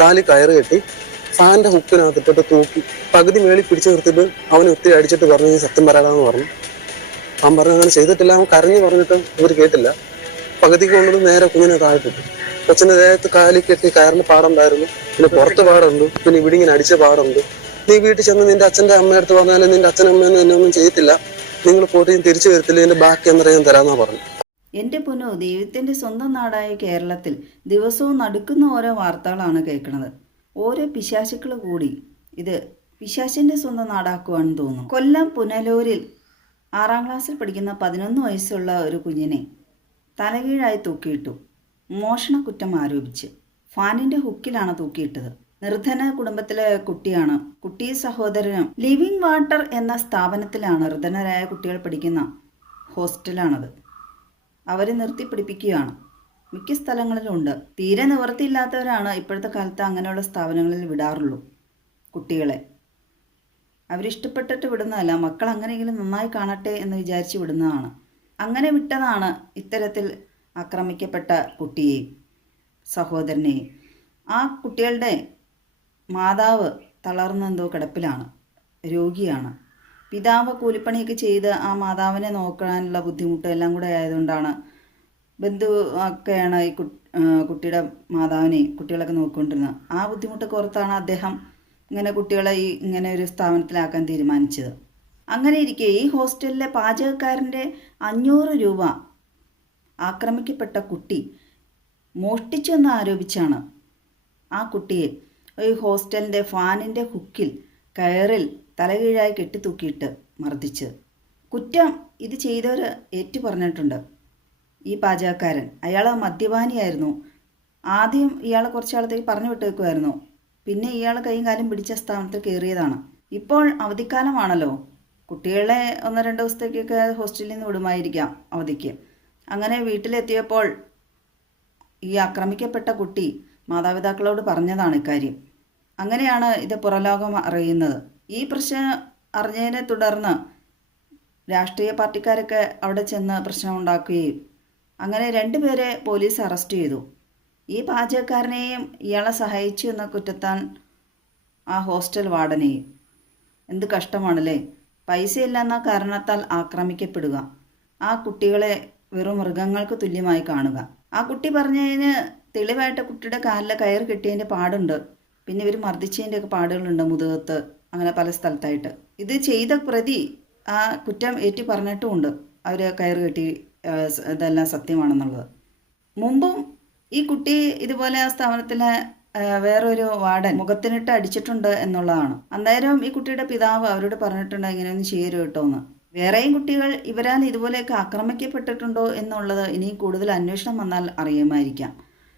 കാലി കയറ് കെട്ടി ഫാനിന്റെ ഹുക്കിനകത്തിട്ടിട്ട് തൂക്കി പകുതി മേളിൽ പിടിച്ചു നിർത്തിയിട്ട് അവനെ ഒത്തിരി അടിച്ചിട്ട് പറഞ്ഞു നീ സത്യം പറയാമെന്ന് പറഞ്ഞു. അവൻ പറഞ്ഞു അങ്ങനെ ചെയ്തിട്ടില്ല. അവൻ കരഞ്ഞു പറഞ്ഞിട്ടും ഇവർ കേട്ടില്ല. പകുതിക്ക് കൊണ്ടത് നേരെ കുഞ്ഞിനെ താഴ്ത്തിട്ടു. കൊച്ചിന്റെ ദേഹത്ത് കാലി കെട്ടി കയറിന് പാടുണ്ടായിരുന്നു, പിന്നെ പുറത്ത് പാടുണ്ട്, പിന്നെ ഇവിടെ ഇങ്ങനെ അടിച്ച പാടുണ്ട്. നീ വീട്ടിൽ ചെന്ന് നിന്റെ അച്ഛന്റെ അമ്മയടുത്ത് പറഞ്ഞാലും നിന്റെ അച്ഛനമ്മയൊന്നും എന്നെ ഒന്നും ചെയ്യത്തില്ല, നിങ്ങൾ പോയിട്ട് തിരിച്ചു വരത്തില്ല, ഇതിന്റെ ബാക്കി എന്താ ഞാൻ തരാമെന്നാ പറഞ്ഞു. എൻ്റെ പൊന്നോ, ദൈവത്തിൻ്റെ സ്വന്തം നാടായ കേരളത്തിൽ ദിവസവും നടക്കുന്ന ഓരോ വാർത്തകളാണ് കേൾക്കുന്നത്. ഓരോ പിശാചുക്കൾ കൂടി ഇത് പിശാചിൻ്റെ സ്വന്തം നാടാക്കുവാണെന്ന് തോന്നുന്നു. കൊല്ലം പുനലൂരിൽ 6ാം ക്ലാസ്സിൽ പഠിക്കുന്ന 11 വയസ്സുള്ള ഒരു കുഞ്ഞിനെ തലകീഴായി തൂക്കിയിട്ടു. മോഷണ കുറ്റം ആരോപിച്ച് ഫാനിൻ്റെ ഹുക്കിലാണ് തൂക്കിയിട്ടത്. നിർധന കുടുംബത്തിലെ കുട്ടിയാണ്. കുട്ടി സഹോദരനും ലിവിംഗ് വാട്ടർ എന്ന സ്ഥാപനത്തിലാണ് നിർധനരായ കുട്ടികൾ പഠിക്കുന്ന ഹോസ്റ്റലാണത്. അവരെ നിർത്തി പിടിപ്പിക്കുകയാണ്. മിക്ക സ്ഥലങ്ങളിലുണ്ട്. തീരെ നിവൃത്തിയില്ലാത്തവരാണ് ഇപ്പോഴത്തെ കാലത്ത് അങ്ങനെയുള്ള സ്ഥാപനങ്ങളിൽ വിടാറുള്ളൂ കുട്ടികളെ. അവരിഷ്ടപ്പെട്ടിട്ട് വിടുന്നതല്ല, മക്കൾ അങ്ങനെയെങ്കിലും നന്നായി കാണട്ടെ എന്ന് വിചാരിച്ച് വിടുന്നതാണ്. അങ്ങനെ വിട്ടതാണ് ഇത്തരത്തിൽ ആക്രമിക്കപ്പെട്ട കുട്ടിയെയും സഹോദരനെയും. ആ കുട്ടികളുടെ മാതാവ് തളർന്നെന്തോ കിടപ്പിലാണ്, രോഗിയാണ്. പിതാവ് കൂലിപ്പണിയൊക്കെ ചെയ്ത് ആ മാതാവിനെ നോക്കാനുള്ള ബുദ്ധിമുട്ട് എല്ലാം കൂടെ ആയതുകൊണ്ടാണ് ബന്ധു ഒക്കെയാണ് ഈ കുട്ടിയുടെ മാതാവിനെയും കുട്ടികളൊക്കെ നോക്കിക്കൊണ്ടിരുന്നത്. ആ ബുദ്ധിമുട്ടൊക്കെ ഓർത്താണ് അദ്ദേഹം ഇങ്ങനെ കുട്ടികളെ ഇങ്ങനെ ഒരു സ്ഥാപനത്തിലാക്കാൻ തീരുമാനിച്ചത്. അങ്ങനെ ഇരിക്കെ ഈ ഹോസ്റ്റലിലെ പാചകക്കാരൻ്റെ 500 രൂപ ആക്രമിക്കപ്പെട്ട കുട്ടി മോഷ്ടിച്ചെന്ന് ആരോപിച്ചാണ് ആ കുട്ടിയെ ഈ ഹോസ്റ്റലിൻ്റെ ഫാനിൻ്റെ ഹുക്കിൽ കയറിൽ തലകീഴായി കെട്ടിത്തൂക്കിയിട്ട് മർദ്ദിച്ച്. കുറ്റം ഇത് ചെയ്തവർ ഏറ്റു പറഞ്ഞിട്ടുണ്ട്. ഈ പാചകക്കാരൻ അയാൾ മദ്യപാനിയായിരുന്നു. ആദ്യം ഇയാളെ കുറച്ചാളത്തേക്ക് പറഞ്ഞു വിട്ടേക്കുമായിരുന്നു. പിന്നെ ഇയാൾ കൈയും കാലും പിടിച്ച സ്ഥാനത്ത് കയറിയതാണ്. ഇപ്പോൾ അവധിക്കാലമാണല്ലോ, കുട്ടികളെ 1-2 ദിവസത്തേക്കൊക്കെ ഹോസ്റ്റലിൽ നിന്ന് വിടുമായിരിക്കാം അവധിക്ക്. അങ്ങനെ വീട്ടിലെത്തിയപ്പോൾ ഈ ആക്രമിക്കപ്പെട്ട കുട്ടി മാതാപിതാക്കളോട് പറഞ്ഞതാണ് ഇക്കാര്യം. അങ്ങനെയാണ് ഇത് പുറലോകം അറിയുന്നത്. ഈ പ്രശ്നം അറിഞ്ഞതിനെ തുടർന്ന് രാഷ്ട്രീയ പാർട്ടിക്കാരൊക്കെ അവിടെ ചെന്ന് പ്രശ്നമുണ്ടാക്കുകയും അങ്ങനെ 2 പേരെ പോലീസ് അറസ്റ്റ് ചെയ്തു. ഈ പാചകക്കാരനെയും ഇയാളെ സഹായിച്ചു എന്ന കുറ്റത്താൽ ആ ഹോസ്റ്റൽ വാർഡനെയും. എന്ത് കഷ്ടമാണല്ലേ, പൈസയില്ല എന്ന കാരണത്താൽ ആക്രമിക്കപ്പെടുക, ആ കുട്ടികളെ വെറും മൃഗങ്ങൾക്ക് തുല്യമായി കാണുക. ആ കുട്ടി പറഞ്ഞതിന് തെളിവായിട്ട് കുട്ടിയുടെ കാലിൽ കയറ് കെട്ടിയതിൻ്റെ പാടുണ്ട്, പിന്നെ ഇവർ മർദ്ദിച്ചതിൻ്റെയൊക്കെ പാടുകളുണ്ട് മുതുകത്ത്, അങ്ങനെ പല സ്ഥലത്തായിട്ട്. ഇത് ചെയ്ത പ്രതി ആ കുറ്റം ഏറ്റു പറഞ്ഞിട്ടുമുണ്ട്, അവർ കയറ് കെട്ടി ഇതെല്ലാം സത്യമാണെന്നുള്ളത്. മുമ്പും ഈ കുട്ടി ഇതുപോലെ ആ സ്ഥാപനത്തിലെ വേറൊരു വാർഡൻ മുഖത്തിനിട്ട് അടിച്ചിട്ടുണ്ട് എന്നുള്ളതാണ്. അന്നേരം ഈ കുട്ടിയുടെ പിതാവ് അവരോട് പറഞ്ഞിട്ടുണ്ട് ഇങ്ങനെയൊന്നും ചെയ്യരുത് കേട്ടോ എന്ന്. വേറെയും കുട്ടികൾ ഇവരാൽ ഇതുപോലെയൊക്കെ ആക്രമിക്കപ്പെട്ടിട്ടുണ്ടോ എന്നുള്ളത് ഇനി കൂടുതൽ അന്വേഷണം വന്നാൽ അറിയുമായിരിക്കാം.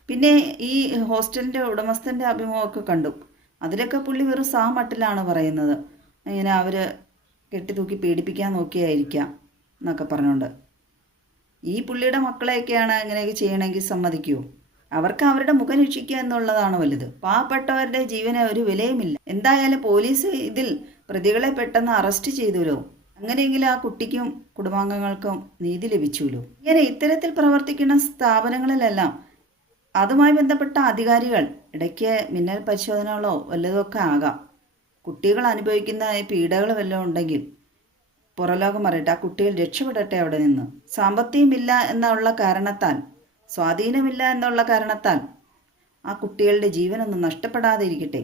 പിന്നെ ഈ ഹോസ്റ്റലിൻ്റെ ഉടമസ്ഥൻ്റെ അഭിമുഖമൊക്കെ കണ്ടു. അതിലൊക്കെ പുള്ളി വെറും മട്ടിലാണ് പറയുന്നത്. ഇങ്ങനെ അവർ കെട്ടിത്തൂക്കി പീഡിപ്പിക്കാൻ നോക്കിയായിരിക്കാം എന്നൊക്കെ പറഞ്ഞുകൊണ്ട്. ഈ പുള്ളിയുടെ മക്കളെയൊക്കെയാണ് ഇങ്ങനെയൊക്കെ ചെയ്യണമെങ്കിൽ സമ്മതിക്കുമോ? അവർക്ക് അവരുടെ മുഖം രക്ഷിക്കുക എന്നുള്ളതാണ് വലുത്. പാവപ്പെട്ടവരുടെ ജീവന് ഒരു വിലയുമില്ല. എന്തായാലും പോലീസ് ഇതിൽ പ്രതികളെ പെട്ടെന്ന് അറസ്റ്റ് ചെയ്തുല്ലോ. അങ്ങനെയെങ്കിലും ആ കുട്ടിക്കും കുടുംബാംഗങ്ങൾക്കും നീതി ലഭിച്ചുല്ലോ. ഇങ്ങനെ ഇത്തരത്തിൽ പ്രവർത്തിക്കുന്ന സ്ഥാപനങ്ങളിലെല്ലാം അതുമായി ബന്ധപ്പെട്ട അധികാരികൾ ഇടയ്ക്ക് മിന്നൽ പരിശോധനകളോ വല്ലതുമൊക്കെ ആകാം. കുട്ടികൾ അനുഭവിക്കുന്ന പീഡകൾ വല്ലതും ഉണ്ടെങ്കിൽ പുറലോകം അറിയട്ടെ, ആ കുട്ടികൾ രക്ഷപ്പെടട്ടെ അവിടെ നിന്ന്. സാമ്പത്തികമില്ല എന്നുള്ള കാരണത്താൽ, സ്വാധീനമില്ല എന്നുള്ള കാരണത്താൽ ആ കുട്ടികളുടെ ജീവനൊന്നും നഷ്ടപ്പെടാതെ ഇരിക്കട്ടെ.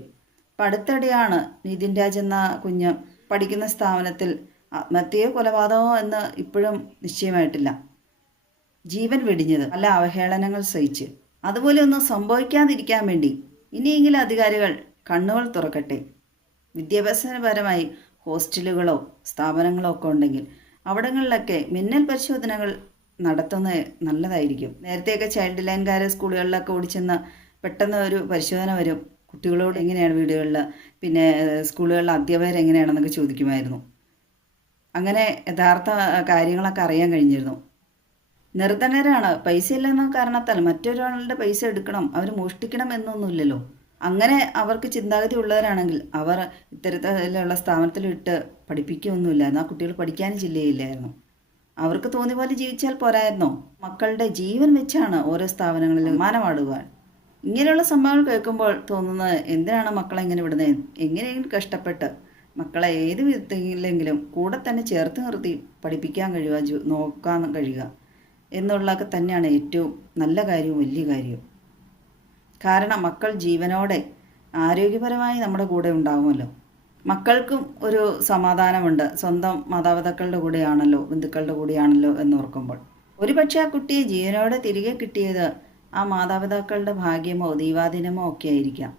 ഇപ്പം അടുത്തിടെയാണ് നിതിൻ രാജ് എന്ന കുഞ്ഞ് പഠിക്കുന്ന സ്ഥാപനത്തിൽ ആത്മഹത്യയോ കൊലപാതകമോ എന്ന് ഇപ്പോഴും നിശ്ചയമായിട്ടില്ല, ജീവൻ വെടിഞ്ഞത്. നല്ല അവഹേളനങ്ങൾ സഹിച്ച്. അതുപോലെ ഒന്നും സംഭവിക്കാതിരിക്കാൻ വേണ്ടി ഇനിയെങ്കിലും അധികാരികൾ കണ്ണുകൾ തുറക്കട്ടെ. വിദ്യാഭ്യാസപരമായി ഹോസ്റ്റലുകളോ സ്ഥാപനങ്ങളോ ഒക്കെ ഉണ്ടെങ്കിൽ അവിടങ്ങളിലൊക്കെ മിന്നൽ പരിശോധനകൾ നടത്തുന്നത് നല്ലതായിരിക്കും. നേരത്തെയൊക്കെ ചൈൽഡ് ലൈൻകാരെ സ്കൂളുകളിലൊക്കെ ഓടിച്ചെന്ന് പെട്ടെന്ന് ഒരു പരിശോധന വരും, കുട്ടികളോട് എങ്ങനെയാണ് വീടുകളിൽ, പിന്നെ സ്കൂളുകളിൽ അധ്യാപകർ എങ്ങനെയാണെന്നൊക്കെ ചോദിക്കുമായിരുന്നു. അങ്ങനെ യഥാർത്ഥ കാര്യങ്ങളൊക്കെ അറിയാൻ കഴിഞ്ഞിരുന്നു. നിർധനരാണ്, പൈസ ഇല്ലെന്ന കാരണത്താൽ മറ്റൊരാളുടെ പൈസ എടുക്കണം, അവർ മോഷ്ടിക്കണം എന്നൊന്നുമില്ലല്ലോ. അങ്ങനെ അവർക്ക് ചിന്താഗതി ഉള്ളവരാണെങ്കിൽ അവർ ഇത്തരത്തിലുള്ള സ്ഥാപനത്തിലിട്ട് പഠിപ്പിക്കുകയൊന്നുമില്ലായിരുന്നു. ആ കുട്ടികൾ പഠിക്കാനും ജില്ലയില്ലായിരുന്നു. അവർക്ക് തോന്നിയ പോലെ ജീവിച്ചാൽ പോരായിരുന്നോ? മക്കളുടെ ജീവൻ വെച്ചാണ് ഓരോ സ്ഥാപനങ്ങളിലും മാനമാടുക. ഇങ്ങനെയുള്ള സംഭവങ്ങൾ കേൾക്കുമ്പോൾ തോന്നുന്നത് എന്തിനാണ് മക്കളെ ഇങ്ങനെ വിടുന്നത്? എങ്ങനെയെങ്കിലും കഷ്ടപ്പെട്ട് മക്കളെ ഏത് വിധത്തിലെങ്കിലും കൂടെ തന്നെ ചേർത്ത് നിർത്തി പഠിപ്പിക്കാൻ കഴിയുക, നോക്കാൻ കഴിയുക എന്നുള്ളതൊക്കെ തന്നെയാണ് ഏറ്റവും നല്ല കാര്യവും വലിയ കാര്യവും. കാരണം മക്കൾ ജീവനോടെ ആരോഗ്യപരമായി നമ്മുടെ കൂടെ ഉണ്ടാകുമല്ലോ. മക്കൾക്കും ഒരു സമാധാനമുണ്ട്, സ്വന്തം മാതാപിതാക്കളുടെ കൂടെയാണല്ലോ, ബന്ധുക്കളുടെ കൂടെയാണല്ലോ എന്നോർക്കുമ്പോൾ. ഒരുപക്ഷെ ആ കുട്ടിയെ ജീവനോടെ തിരികെ കിട്ടിയത് ആ മാതാപിതാക്കളുടെ ഭാഗ്യമോ ദൈവാധീനമോ ഒക്കെ ആയിരിക്കാം.